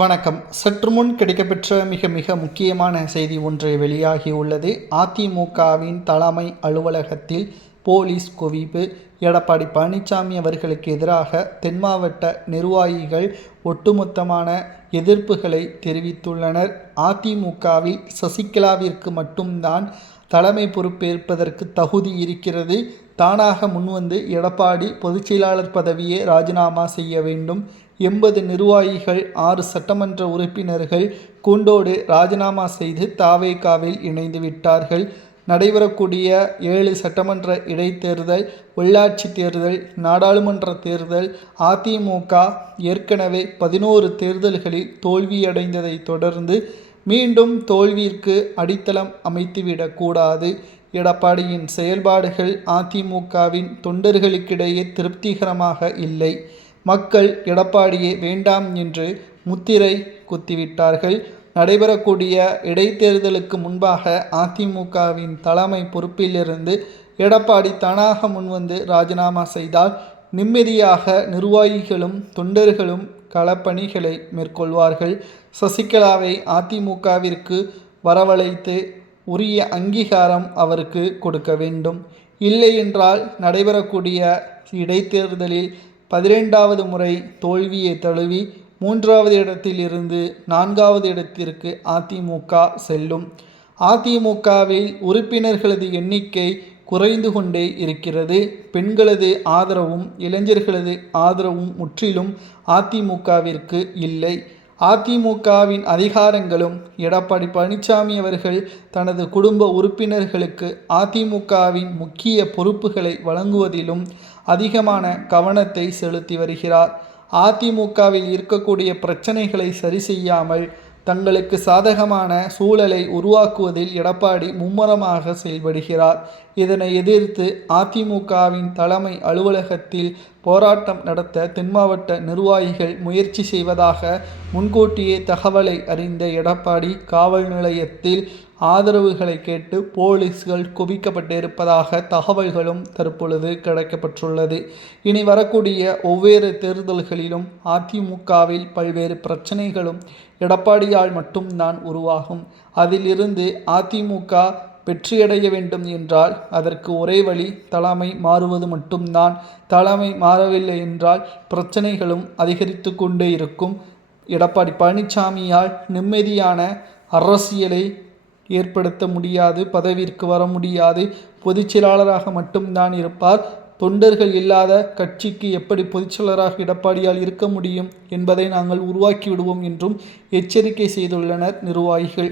வணக்கம். சற்று முன் கிடைக்கப்பெற்ற மிக முக்கியமான செய்தி ஒன்று வெளியாகியுள்ளது. அதிமுகவின் தலைமை அலுவலகத்தில் போலீஸ் குவிப்பு. எடப்பாடி பழனிசாமி அவர்களுக்கு எதிராக தென் மாவட்ட நிர்வாகிகள் ஒட்டுமொத்தமான எதிர்ப்புகளை தெரிவித்துள்ளனர். அதிமுகவில் சசிகலாவிற்கு மட்டும்தான் தலைமை பொறுப்பேற்பதற்கு தகுதி இருக்கிறது. தானாக முன்வந்து எடப்பாடி பொதுச்செயலாளர் பதவியை ராஜினாமா செய்ய வேண்டும். 80 நிர்வாகிகள் 6 சட்டமன்ற உறுப்பினர்கள் கூண்டோடு ராஜினாமா செய்து தாவேகாவில் இணைந்து விட்டார்கள். நடைபெறக்கூடிய 7 சட்டமன்ற இடைத்தேர்தல், உள்ளாட்சி தேர்தல், நாடாளுமன்ற தேர்தல், அதிமுக ஏற்கனவே 11 தேர்தல்களில் தோல்வியடைந்ததை தொடர்ந்து மீண்டும் தோல்விற்கு அடித்தளம் அமைத்துவிடக்கூடாது. எடப்பாடியின் செயல்பாடுகள் அதிமுகவின் தொண்டர்களுக்கிடையே திருப்திகரமாக இல்லை. மக்கள் எடப்பாடியை வேண்டாம் என்று முத்திரை குத்திவிட்டார்கள். நடைபெறக்கூடிய இடைத்தேர்தலுக்கு முன்பாக அதிமுகவின் தலைமை பொறுப்பிலிருந்து எடப்பாடி தானாக முன்வந்து ராஜினாமா செய்தால் நிம்மதியாக நிர்வாகிகளும் தொண்டர்களும் களப்பணிகளை மேற்கொள்வார்கள். சசிகலாவை அதிமுகவிற்கு வரவழைத்து உரிய அங்கீகாரம் அவருக்கு கொடுக்க வேண்டும். இல்லை என்றால் நடைபெறக்கூடிய இடைத்தேர்தலில் 12வது முறை தோல்வியை தழுவி 3வது இடத்தில் இருந்து 4வது இடத்திற்கு அதிமுக செல்லும். அதிமுகவில் உறுப்பினர்களது எண்ணிக்கை குறைந்து கொண்டே இருக்கிறது. பெண்களது ஆதரவும் இளைஞர்களது ஆதரவும் முற்றிலும் அதிமுகவிற்கு இல்லை. அதிமுகவின் அதிகாரங்களும் எடப்பாடி பழனிசாமி அவர்கள் தனது குடும்ப உறுப்பினர்களுக்கு அதிமுகவின் முக்கிய பொறுப்புகளை வழங்குவதிலும் அதிகமான கவனத்தை செலுத்தி வருகிறார். அதிமுகவில் இருக்கக்கூடிய பிரச்சனைகளை சரி செய்யாமல் தங்களுக்கு சாதகமான சூழலை உருவாக்குவதில் எடப்பாடி மும்முரமாக செயல்படுகிறார். இதனை எதிர்த்து அதிமுகவின் தலைமை அலுவலகத்தில் போராட்டம் நடத்த தென் மாவட்ட நிர்வாகிகள் முயற்சி செய்வதாக முன்கூட்டியே தகவலை அறிந்த எடப்பாடி காவல் நிலையத்தில் ஆதரவுகளை கேட்டு போலீஸ்கள் குவிக்கப்பட்டிருப்பதாக தகவல்களும் தற்பொழுது கிடைக்கப்பட்டுள்ளது. இனி வரக்கூடிய ஒவ்வொரு தேர்தல்களிலும் அதிமுகவில் பல்வேறு பிரச்சனைகளும் எடப்பாடியால் மட்டும்தான் உருவாகும். அதிலிருந்து அதிமுக வெற்றியடைய வேண்டும் என்றால் அதற்கு ஒரே வழி தலைமை மாறுவது மட்டும்தான். தலைமை மாறவில்லை என்றால் பிரச்சனைகளும் அதிகரித்து கொண்டே இருக்கும். எடப்பாடி பழனிசாமியால் நிம்மதியான அரசியலை ஏற்படுத்த முடியாது. பதவிக்கு வர முடியாது. பொதுச்செயலாளராக மட்டும்தான் இருப்பார். தொண்டர்கள் இல்லாத கட்சிக்கு எப்படி பொதுச்செயலாளராக எடப்பாடியால் இருக்க முடியும் என்பதை நாங்கள் உருவாக்கி விடுவோம் என்றும் எச்சரிக்கை செய்துள்ளனர் நிர்வாகிகள்.